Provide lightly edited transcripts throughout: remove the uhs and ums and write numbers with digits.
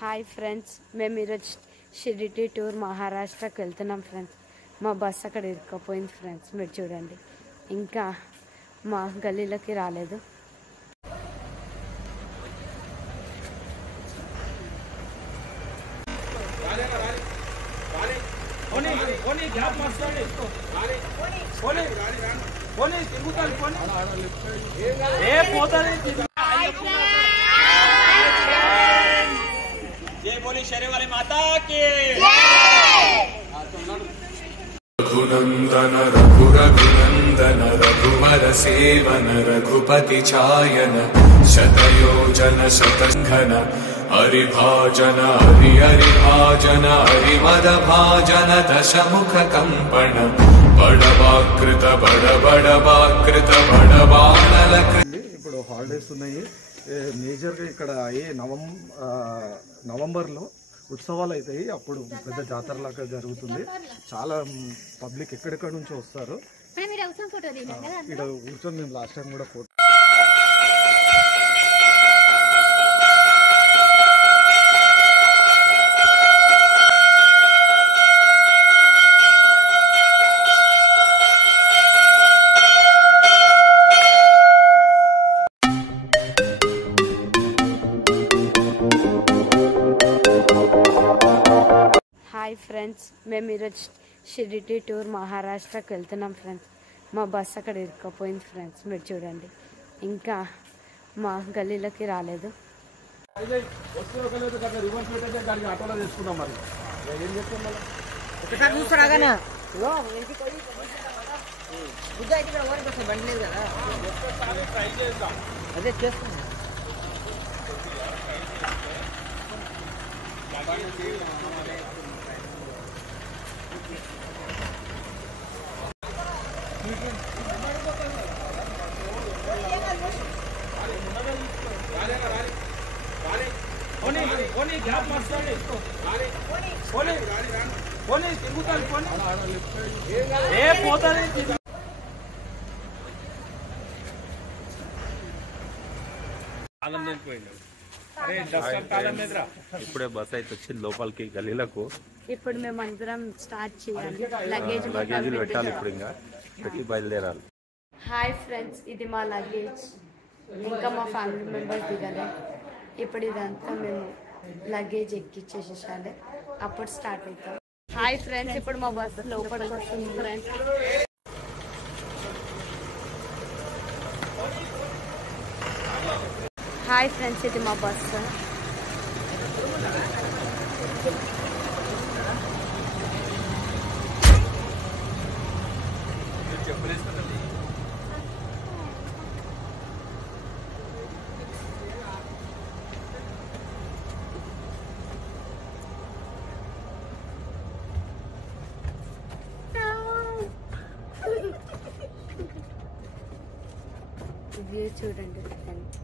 Hi friends, మేము ఈరోజు Shirdi tour మహారాష్ట్రకి వెళ్తున్నాం ఫ్రెండ్స్. మా బస్సు అక్కడ ఇరుక్కుపోయింది ఫ్రెండ్స్, మీరు చూడండి. ఇంకా మా గల్లీలోకి రాలేదు. जय बोली शेरे वाले माता की रघुनंदन रघुरघुनंदन रघुवर सेवन रघुपति छायन शतयोजन शतघन हरिभाजन हरि हरिभाजन हरिमद भाजन दशमुख कंपन बड़वाकृत बड़बड़वाकृत बड़बाणल. ఇప్పుడు హాలిడేస్ ఉన్నాయి. మేజర్గా ఇక్కడ నవంబర్లో ఉత్సవాలు అవుతాయి. అప్పుడు పెద్ద జాతరలాగా జరుగుతుంది. చాలా పబ్లిక్ ఎక్కడెక్కడ నుంచి వస్తారు. ఇక్కడ కూర్చొని మేము లాస్ట్ టైం కూడా ఫోటో. హాయ్ ఫ్రెండ్స్, మేము ఈరోజు షిరిడి టూర్ మహారాష్ట్రకి వెళ్తున్నాం ఫ్రెండ్స్. మా బస్సు అక్కడ ఇరుక్కుపోయింది ఫ్రెండ్స్, మీరు చూడండి. ఇంకా మా గల్లీలోకి రాలేదు. అదే చేస్తున్నా. ఇప్పుడే బస్ అయితే వచ్చింది లోపలికి గల్లీలకు. ఇప్పుడు మేము అందరం స్టార్ట్ చేయాలి. లగేజ్ పెట్టాలి. ఇప్పుడు ఇంకా పెట్టి బయలుదేరాలి. హాయ్ ఫ్రెండ్స్, ఇది మా లగేజ్. ఇంకా మా ఫ్యామిలీ మెంబర్స్ దిగాలి. ఇప్పుడు ఇదంతా మేము లగేజ్ ఎక్కిచ్చేసేసాలి, అప్పుడు స్టార్ట్ అవుతాం. హాయ్ ఫ్రెండ్స్, ఇప్పుడు మా బస్సు లోపలికి వస్తుంది ఫ్రెండ్స్. హాయ్ ఫ్రెండ్స్, ఇది మా బస్సు. వ్యూ చూడండి ఫ్రెండ్స్.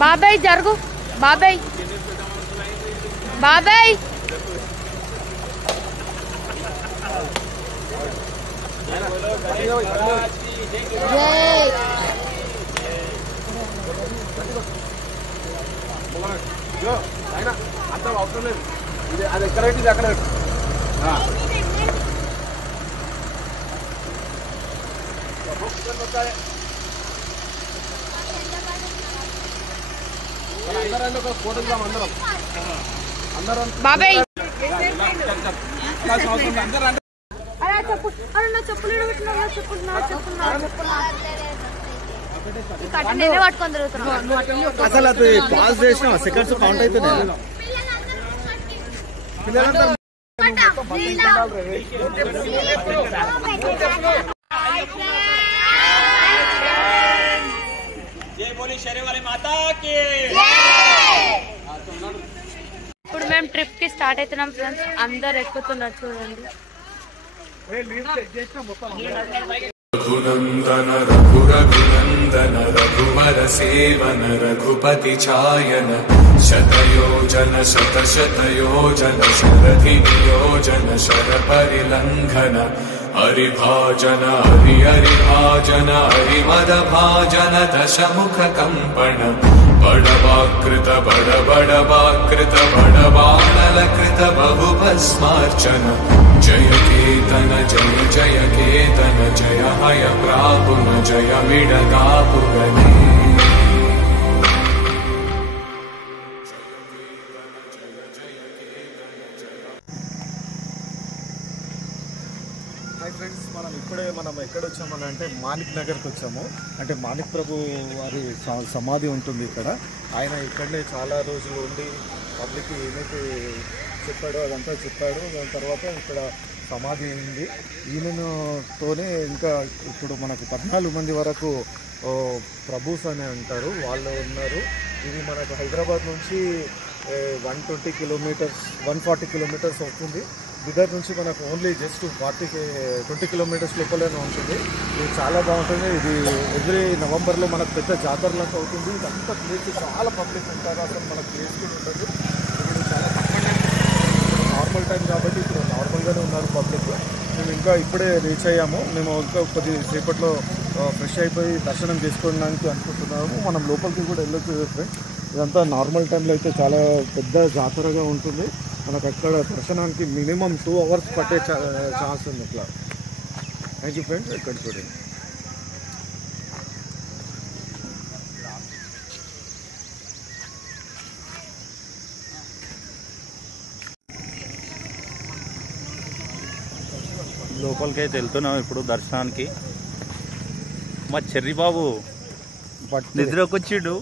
బాబాయ్ జరుగు, బాబాయ్ బాబాయ్. అంత అవసరం లేదు. అది ఎక్కడ పెట్టి అక్కడ బాబాయ్ అసలు అది పాస్ చేసిన సెకండ్స్ కౌంట్ అవుతున్నాయి. जय बोली शेरे वाले माता की। ఇప్పుడు మేము ట్రిప్ కి స్టార్ట్ అవుతున్నాం ఫ్రెండ్స్. అందరు ఎక్కుతున్నారు చూడండి. रघुनंदन रघुरघुनंदन रघुवर सेवन रघुपति चायन शतयोजन शतशतयोजन शरधि नियोजन शर परिलंघन हरिभाजन हरिभाजन हरिमद भाजन दशमुख कंपन बड़वाकृत बड़वाकृत बड़वानलकृत बहुभस्मार्चन जय केतन जय जय केतन जय हय प्रापुन जय मिडतापुगने హాయ్ ఫ్రెండ్స్, మనం ఎక్కడ వచ్చామనంటే మాణిక్ నగర్కి వచ్చాము. అంటే మాణిక్ ప్రభు వారి సమాధి ఉంటుంది ఇక్కడ. ఆయన ఇక్కడనే చాలా రోజులు ఉండి పబ్లిక్కి ఏమైతే చెప్పాడో అదంతా చెప్పాడు. దాని తర్వాత ఇక్కడ సమాధి అయింది. ఈయనతోనే ఇంకా ఇప్పుడు మనకు 14 మంది వరకు ప్రభుస్ అని అంటారు, వాళ్ళు ఉన్నారు. ఇది మనకు హైదరాబాద్ నుంచి 120 కిలోమీటర్స్ 140 కిలోమీటర్స్ అవుతుంది. బిదర్ నుంచి మనకు ఓన్లీ జస్ట్ 20 కిలోమీటర్స్ లోపలనే ఉంటుంది. ఇది చాలా బాగుంటుంది. ఇది ఎవ్రీ నవంబర్లో మనకు పెద్ద జాతరలకు అవుతుంది. ఇదంతా ప్లేస్ చాలా పబ్లిక్ ఉంటారు. అసలు మనకు ప్లేస్ కూడా ఉండదు. ఇప్పుడు చాలా తక్కువ నార్మల్ టైం కాబట్టి ఇప్పుడు నార్మల్గానే ఉన్నారు పబ్లిక్. మేము ఇంకా ఇప్పుడే రీచ్ అయ్యాము. మేము ఇంకా కొద్దిసేపట్లో ఫ్రెష్ అయిపోయి దర్శనం చేసుకోవడానికి అనుకుంటున్నాము. మనం లోపలికి కూడా వెళ్ళొచ్చు ఫ్రెండ్స్. ఇదంతా నార్మల్ టైంలో అయితే చాలా పెద్ద జాతరగా ఉంటుంది. మనకు అక్కడ దర్శనానికి మినిమం 2 అవర్స్ పట్టే ఛాన్స్ ఉంది. ఇట్లా థ్యాంక్ యూ ఫ్రెండ్స్. ఇక్కడ చూడండి. లోపలికి అయితే వెళ్తున్నాం ఇప్పుడు దర్శనానికి. మా చెర్రి బాబు నిద్రకు వచ్చిండు.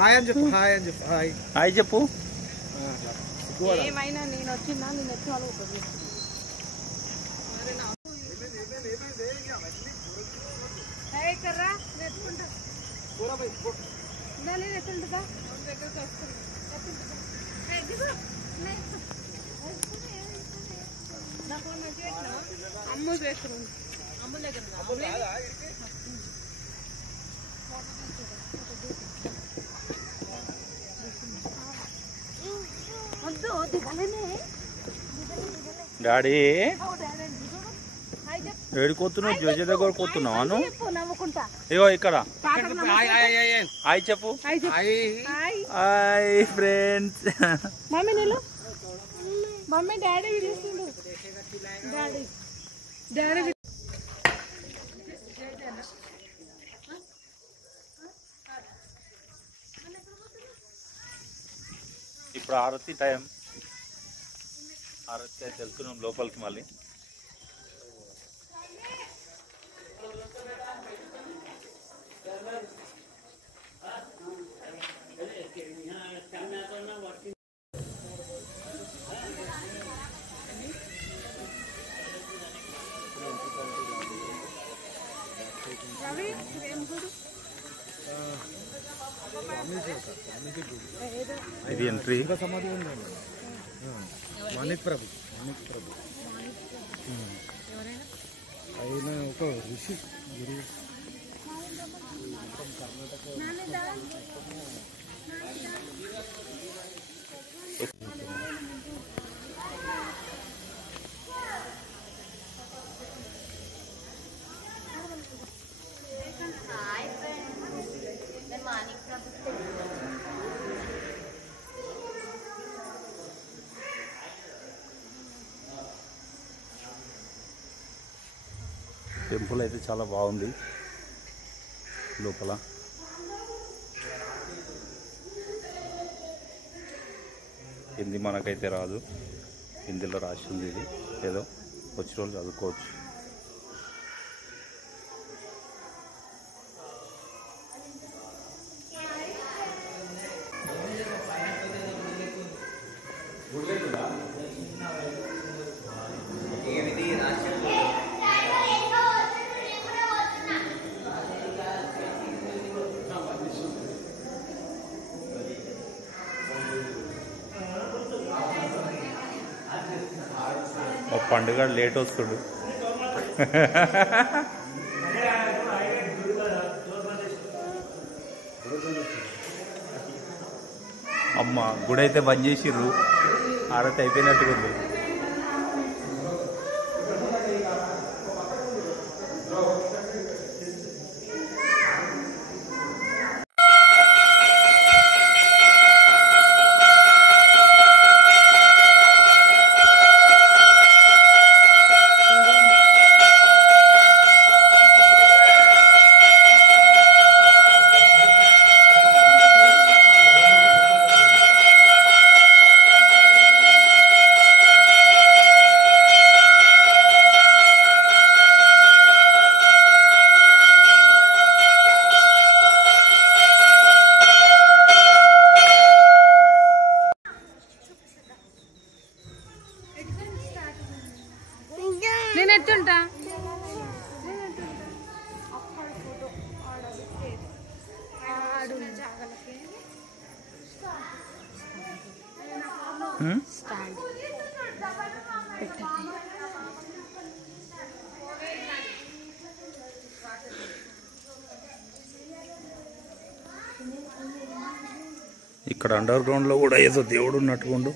హాయ్ అని చెప్పు. హాయ్ అని చెప్పు. హాయ్ హాయ్ చెప్పు. ఏమైనా నేను వచ్చిందా, నేను వచ్చి అడుగుతుంది. డాడీ ఏడుకోతున్నావు? జోజ దగ్గర కోతున్నావు అను. ఇగో ఇక్కడ హాయ్ చెప్పు. Hi friends. మమ్మీ డాడీ పిలుస్తుండు. డాడీ ఇప్పుడు ఆరతి టైం. ఆరతి అయితే వెళ్తున్నాం లోపలికి మళ్ళీ. ఇది ఎంట్రీ. సమాధి ఉంది మాణిక్ ప్రభు. ఆయన ఒక ఋషి గురువు. టెంపుల్ అయితే చాలా బాగుంది లోపల. హిందీ మనకైతే రాదు, హిందీలో రాసింది ఇది. ఏదో వచ్చిన రోజు చదువుకోవచ్చు. పండుగ లేట్ వస్తుడు. అమ్మ గుడి అయితే బంద్ చేసిర్రు, ఆడైతే అయిపోయినట్టుగా ఉంది. నేను ఎత్తుంటా. స్టాండ్ ఇక్కడ అండర్ గ్రౌండ్ లో కూడా ఏదో దేవుడు ఉన్నట్టుకుండు.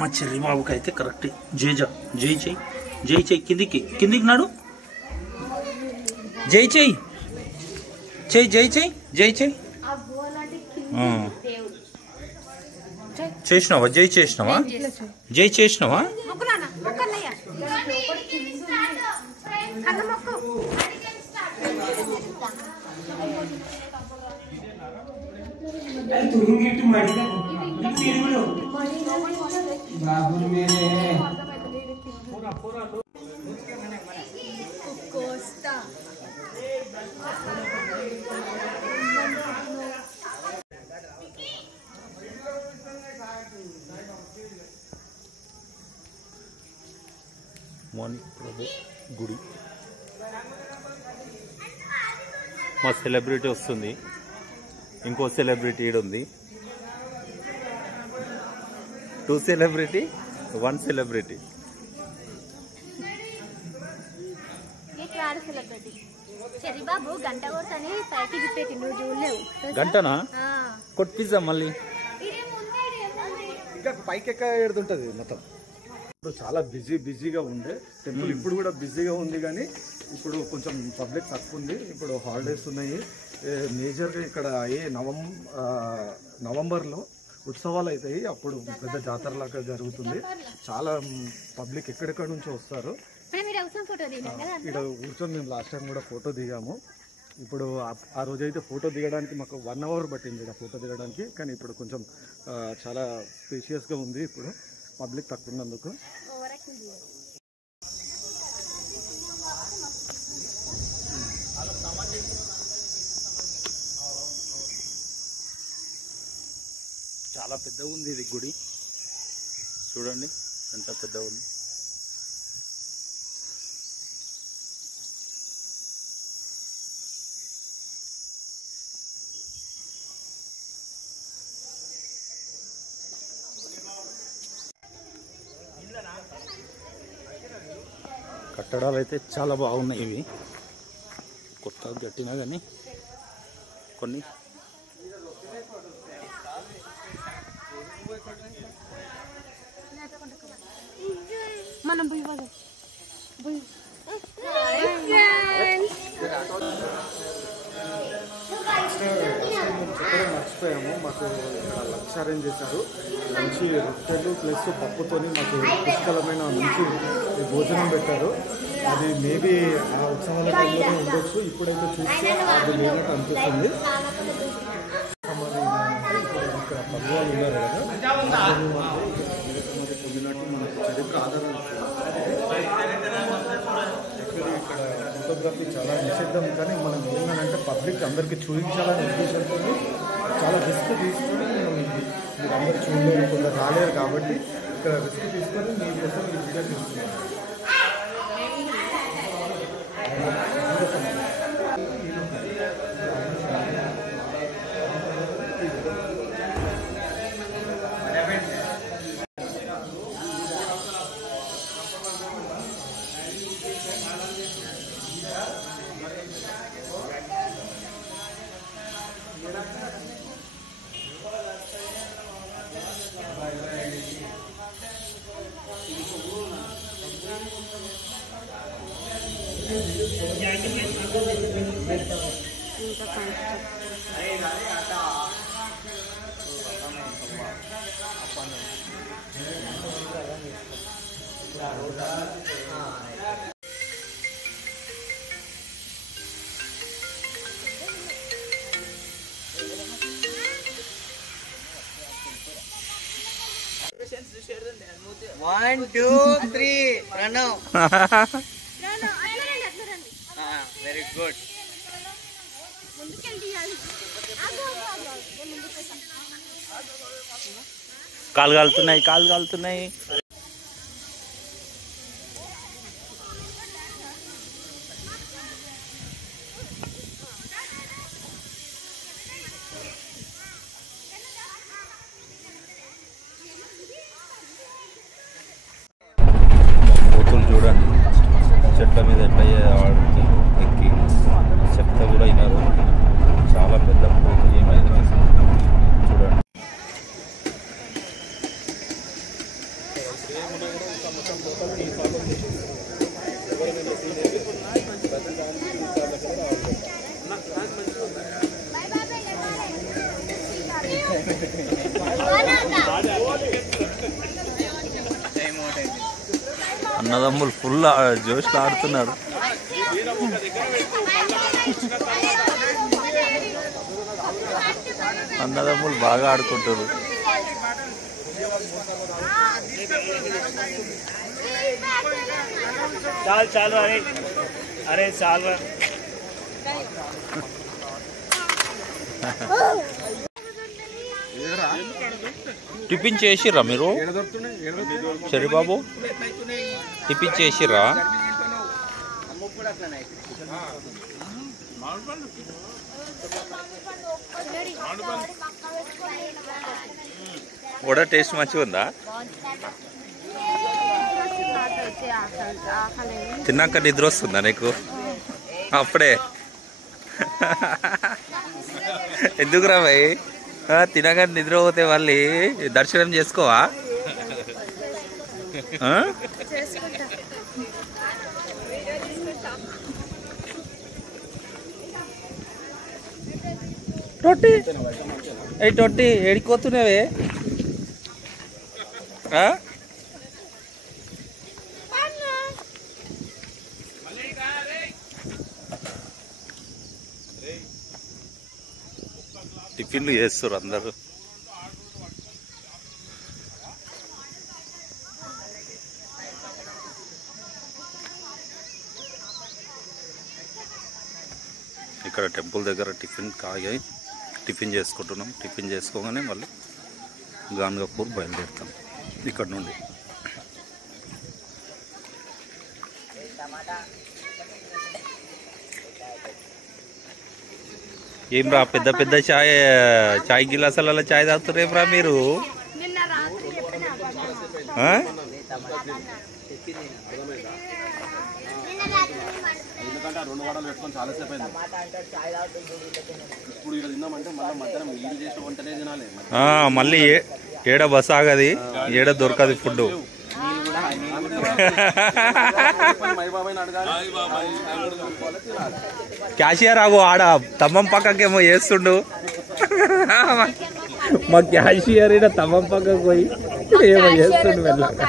మా చెర్రి బాబుకి అయితే కరెక్ట్. జై చెయ్యి, జై చెయ్యి, కిందికి నాడు. జై చెయ్యి, జై చెయ్యి. చేసినావా? జై చేసినావా? జై చేసినావా? మాణిక్ ప్రభు గుడి. మా సెలబ్రిటీ వస్తుంది, ఇంకో సెలబ్రిటీ ఈడుంది. 2 celebrity 1 celebrity. చెర్రి బాబు గంట కొట్టని పైకి తిప్పేటి, నువ్వు చూడలేవు. గంటనా కొట్టిద్దాం మళ్ళీ. ఇంకా పైకి ఎక్క ఎడుతుంటది మొత్తం. ఇప్పుడు చాలా బిజీగా ఉండే టెంపుల్, ఇప్పుడు కూడా బిజీగా ఉంది, కానీ ఇప్పుడు కొంచెం పబ్లిక్ తక్కువ ఉంది. ఇప్పుడు హాలిడేస్ ఉన్నాయి. మేజర్గా ఇక్కడ నవంబర్లో ఉత్సవాలు అవుతాయి, అప్పుడు పెద్ద జాతరలాగా జరుగుతుంది. చాలా పబ్లిక్ ఎక్కడెక్కడ నుంచో వస్తారు. ఇక్కడ కూర్చొని మేము లాస్ట్ టైం కూడా ఫోటో దిగాము. ఇప్పుడు ఆ రోజైతే ఫోటో దిగడానికి మాకు 1 అవర్ పట్టింది ఇక్కడ ఫోటో దిగడానికి, కానీ ఇప్పుడు కొంచెం చాలా స్పేషియస్గా ఉంది. ఇప్పుడు పబ్లిక్ తక్కువ ఉన్నందుకు. చాలా పెద్దగా ఉంది ఇది గుడి, చూడండి ఎంత పెద్దగా ఉంది. కట్టడాలు అయితే చాలా బాగున్నాయి. ఇవి కొత్తగా కట్టినా కానీ కొన్ని మనం మర్చిపోయాము. మాకు లంచ్ అరేంజ్ చేశారు. మంచి రొట్టెలు ప్లస్ పప్పుతోని మాకు పుష్కలమైన మంచి భోజనం పెట్టారు. అది మేబీ ఆ ఉత్సవాల టైంలోనే ఉండొచ్చు. ఇప్పుడైతే చూస్తే అది లేనట్టు అనిపిస్తుంది. ఇక్కడ పద్వాలు ఉన్నారు కదా, పొందినట్టు మనకు చరిత్ర ఆధారం. ఇక్కడ ఫోటోగ్రఫీ చాలా నిషిద్ధం, కానీ మనం ఏంటంటే పబ్లిక్ అందరికీ చూపించాలని ఉద్దేశంతో చాలా రిస్క్ తీసుకొని మనం మీరు అందరూ చూడలేరు, కొందరు రాలేరు కాబట్టి ఇక్కడ రిస్క్ తీసుకొని మీకోసం ఈ వీడియో చూస్తున్నాం. One, two, three, Pranav. Very good. కాలు కాలుతున్నాయి, కాలు కాలుతున్నాయి. కోతులు చూడండి చెట్ల మీద ఎట్లా ఆడుతుంది, ఎక్కి చెప్తా కూడా అయినారు. చాలా పెద్ద కోతులు ఏమైంది చూడండి. అన్నదమ్ములు ఫుల్ జోష్లో ఆడుతున్నారు. అన్నదమ్ములు బాగా ఆడుకుంటారు. చాలు చాలు అరే అరే చాలు. టిఫిన్ చేసిర్రా మీరు? సరే బాబు, టిఫిన్ చేసిర్రా? వడ టేస్ట్ మంచిగా ఉందా? తిన్నాక నిద్ర వస్తుందా నీకు అప్పుడే? ఎందుకురా భయ్, తినగా నిద్ర పోతే మళ్ళీ దర్శనం చేసుకోవా? టొట్టి ఏ టొట్టి ఏడిపోతున్నావే? టిఫిన్లు చేస్తారు అందరూ. ఇక్కడ టెంపుల్ దగ్గర టిఫిన్ చేసుకుంటున్నాం. టిఫిన్ చేసుకోగానే మళ్ళీ గాన్గాపూర్ బయలుదేరుతాం ఇక్కడ నుండి. ఏం రా పెద్ద పెద్ద చాయ్ గిలాసాలలో చాయ్ తాగుతారేమ్రా మీరు? మళ్ళీ ఏడ బస్ ఆగది, ఏడ దొరకది ఫుడ్. క్యాషియర్ ఆగు, ఆడ తమ్మం పక్కకేమో చేస్తుండు. మా క్యాషియర్ తమ్మం పక్కకు పోయి ఏమో చేస్తుండు వెళ్ళాక.